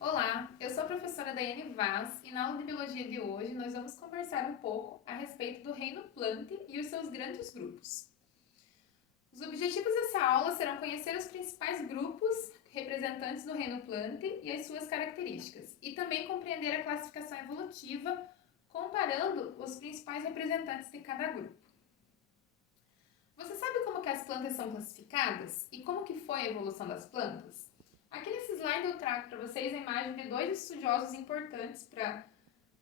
Olá, eu sou a professora Daiane Vaz e na aula de Biologia de hoje nós vamos conversar um pouco a respeito do reino Plante e os seus grandes grupos. Os objetivos dessa aula serão conhecer os principais grupos representantes do reino Plante e as suas características, e também compreender a classificação evolutiva comparando os principais representantes de cada grupo. Você sabe como que as plantas são classificadas e como que foi a evolução das plantas? Aqui nesse slide eu trago para vocês a imagem de dois estudiosos importantes para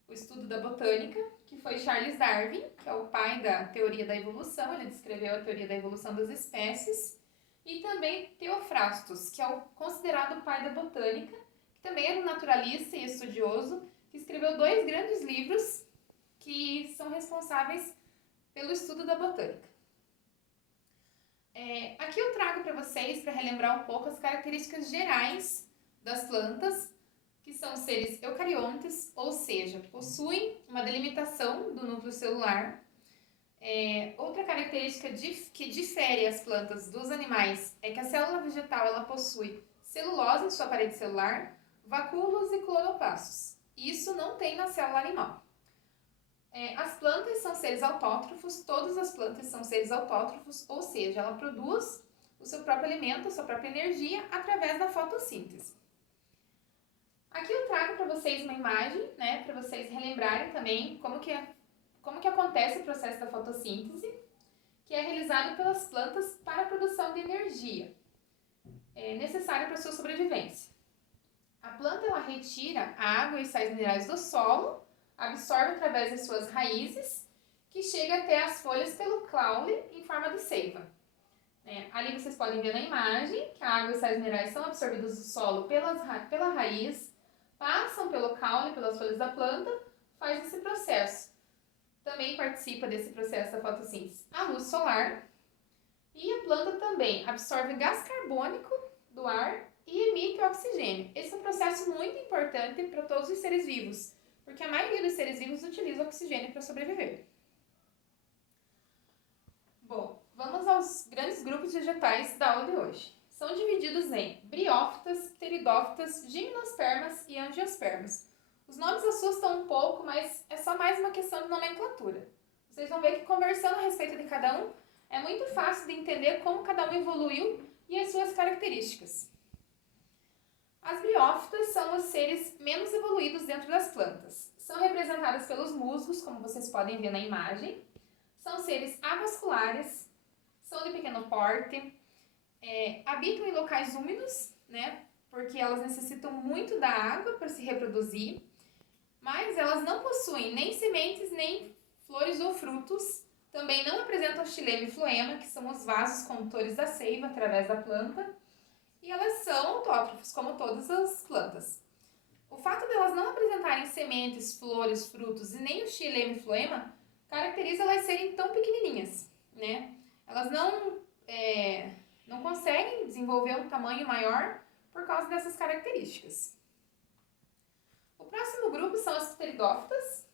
o estudo da botânica, que foi Charles Darwin, que é o pai da teoria da evolução, ele descreveu a teoria da evolução das espécies, e também Theophrastus, que é o considerado pai da botânica, que também era um naturalista e estudioso, que escreveu dois grandes livros que são responsáveis pelo estudo da botânica. Aqui eu trago para vocês, para relembrar um pouco, as características gerais das plantas, que são seres eucariontes, ou seja, possuem uma delimitação do núcleo celular. Outra característica que difere as plantas dos animais é que a célula vegetal ela possui celulose em sua parede celular, vacúolos e cloroplastos. Isso não tem na célula animal. As plantas são seres autótrofos, todas as plantas são seres autótrofos, ou seja, ela produz o seu próprio alimento, a sua própria energia através da fotossíntese. Aqui eu trago para vocês uma imagem, para vocês relembrarem também como que acontece o processo da fotossíntese, que é realizado pelas plantas para a produção de energia necessária para a sua sobrevivência. A planta ela retira a água e sais minerais do solo, absorve através de suas raízes, que chega até as folhas pelo caule em forma de seiva. Ali vocês podem ver na imagem que a água e sais minerais são absorvidos do solo pela raiz, passam pelo caule, pelas folhas da planta, faz esse processo. Também participa desse processo da fotossíntese a luz solar, e a planta também absorve gás carbônico do ar e emite oxigênio. Esse é um processo muito importante para todos os seres vivos, porque a maioria dos seres vivos utiliza oxigênio para sobreviver. Bom, vamos aos grandes grupos vegetais da aula de hoje. São divididos em briófitas, pteridófitas, gimnospermas e angiospermas. Os nomes assustam um pouco, mas é só mais uma questão de nomenclatura. Vocês vão ver que conversando a respeito de cada um, é muito fácil de entender como cada um evoluiu e as suas características. As briófitas são os seres menos evoluídos dentro das plantas. São representadas pelos musgos, como vocês podem ver na imagem. São seres avasculares, são de pequeno porte, habitam em locais úmidos, porque elas necessitam muito da água para se reproduzir, mas elas não possuem nem sementes, nem flores ou frutos. Também não apresentam xilema e floema, que são os vasos condutores da seiva através da planta. E elas são autótrofos, como todas as plantas. O fato de elas não apresentarem sementes, flores, frutos e nem o xilema e floema caracteriza elas serem tão pequenininhas, Elas não conseguem desenvolver um tamanho maior por causa dessas características. O próximo grupo são as pteridófitas,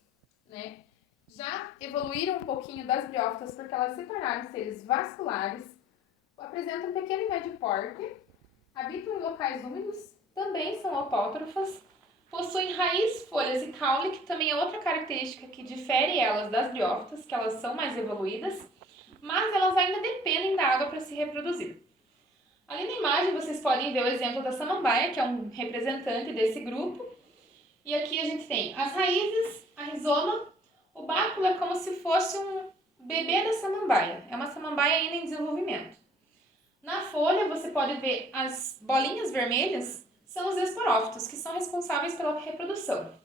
Já evoluíram um pouquinho das briófitas porque elas se tornaram seres vasculares, apresentam um pequeno e médio porte, habitam em locais úmidos, também são autótrofas, possuem raiz, folhas e caule, que também é outra característica que difere elas das briófitas, que elas são mais evoluídas, mas elas ainda dependem da água para se reproduzir. Ali na imagem vocês podem ver o exemplo da samambaia, que é um representante desse grupo, e aqui a gente tem as raízes, a rizoma, o báculo é como se fosse um bebê da samambaia, é uma samambaia ainda em desenvolvimento. Na folha você pode ver as bolinhas vermelhas, são os esporófitos, que são responsáveis pela reprodução.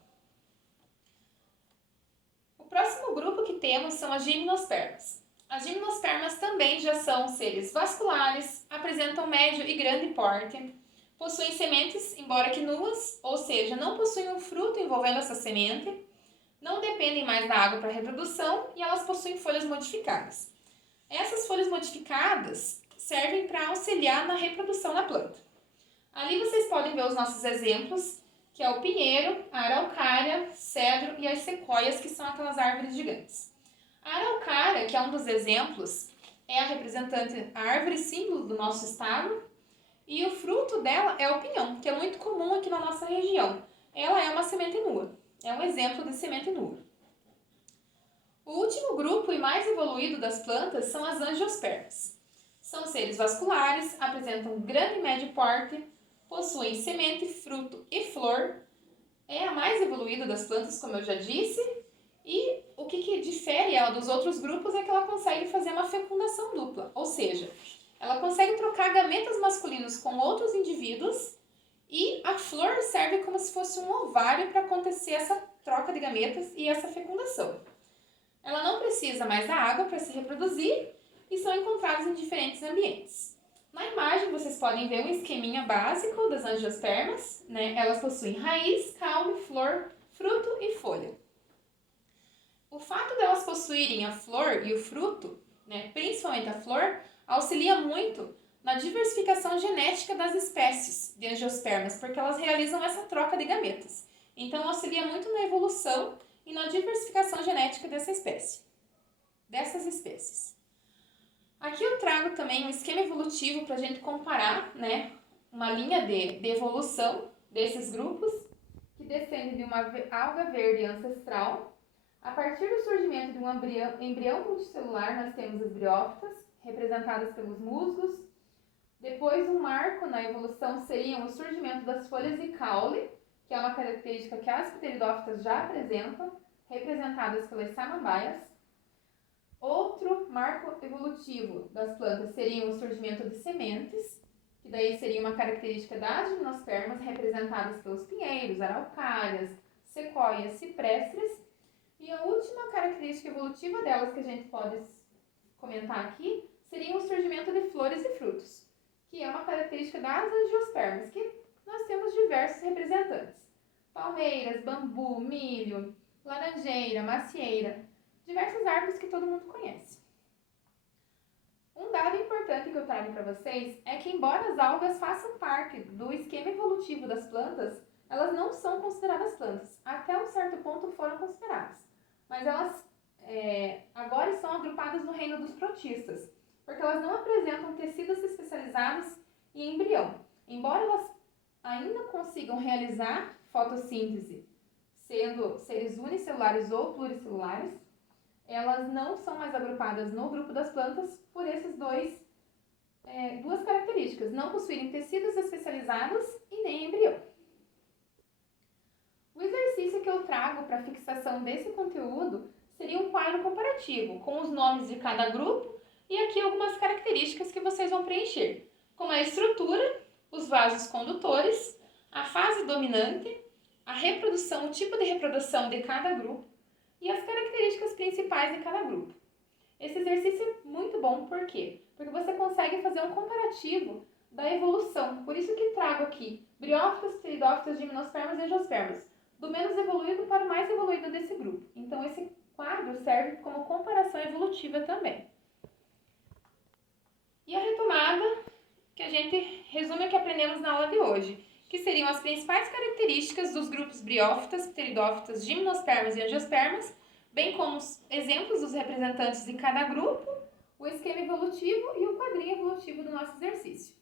O próximo grupo que temos são as gimnospermas. As gimnospermas também já são seres vasculares, apresentam médio e grande porte, possuem sementes, embora que nuas, ou seja, não possuem um fruto envolvendo essa semente, não dependem mais da água para a reprodução e elas possuem folhas modificadas. Essas folhas modificadas servem para auxiliar na reprodução da planta. Ali vocês podem ver os nossos exemplos, que é o pinheiro, a araucária, cedro e as sequoias, que são aquelas árvores gigantes. A araucária, que é um dos exemplos, é a representante, a árvore símbolo do nosso estado, e o fruto dela é o pinhão, que é muito comum aqui na nossa região. é um exemplo de semente nua. O último grupo e mais evoluído das plantas são as angiospermas. São seres vasculares, apresentam grande e médio porte, possuem semente, fruto e flor. É a mais evoluída das plantas, como eu já disse. E o que difere ela dos outros grupos é que ela consegue fazer uma fecundação dupla. Ou seja, ela consegue trocar gametas masculinos com outros indivíduos e a flor serve como se fosse um ovário para acontecer essa troca de gametas e essa fecundação. Ela não precisa mais da água para se reproduzir e são encontradas em diferentes ambientes. Na imagem vocês podem ver um esqueminha básico das angiospermas, né? Elas possuem raiz, caule, flor, fruto e folha. O fato delas possuírem a flor e o fruto, né, principalmente a flor, auxilia muito na diversificação genética das espécies de angiospermas, porque elas realizam essa troca de gametas. Então auxilia muito na evolução e na diversificação genética dessas espécies. Aqui eu trago também um esquema evolutivo para a gente comparar, né, uma linha de evolução desses grupos, que descende de uma alga verde ancestral. A partir do surgimento de um embrião multicelular, nós temos as briófitas, representadas pelos musgos. Depois, um marco na evolução seria o surgimento das folhas e caule, que é uma característica que as pteridófitas já apresentam, representadas pelas samambaias. Outro marco evolutivo das plantas seria o surgimento de sementes, que daí seria uma característica das gimnospermas, representadas pelos pinheiros, araucárias, sequoias, ciprestes. E a última característica evolutiva delas que a gente pode comentar aqui seria o surgimento de flores e frutos, que é uma característica das angiospermas, que nós temos diversos representantes. Palmeiras, bambu, milho, laranjeira, macieira, diversas árvores que todo mundo conhece. Um dado importante que eu trago para vocês é que, embora as algas façam parte do esquema evolutivo das plantas, elas não são consideradas plantas. Até um certo ponto foram consideradas, mas elas agora estão agrupadas no reino dos protistas, porque elas não apresentam tecidos especializados e embrião. Embora elas ainda consigam realizar fotossíntese, sendo seres unicelulares ou pluricelulares, elas não são mais agrupadas no grupo das plantas por essas duas características, não possuírem tecidos especializados e nem embrião. O exercício que eu trago para a fixação desse conteúdo seria um quadro comparativo, com os nomes de cada grupo e aqui algumas características que vocês vão preencher, como a estrutura, os vasos condutores, a fase dominante, a reprodução, o tipo de reprodução de cada grupo e as características principais de cada grupo. Esse exercício é muito bom, por quê? Porque você consegue fazer um comparativo da evolução. Por isso que trago aqui briófitas, pteridófitas, gimnospermas e angiospermas, do menos evoluído para o mais evoluído desse grupo. Então esse quadro serve como comparação evolutiva também. E a retomada, que a gente resume o que aprendemos na aula de hoje, que seriam as principais características dos grupos briófitas, pteridófitas, gimnospermas e angiospermas, bem como os exemplos dos representantes de cada grupo, o esquema evolutivo e o quadrinho evolutivo do nosso exercício.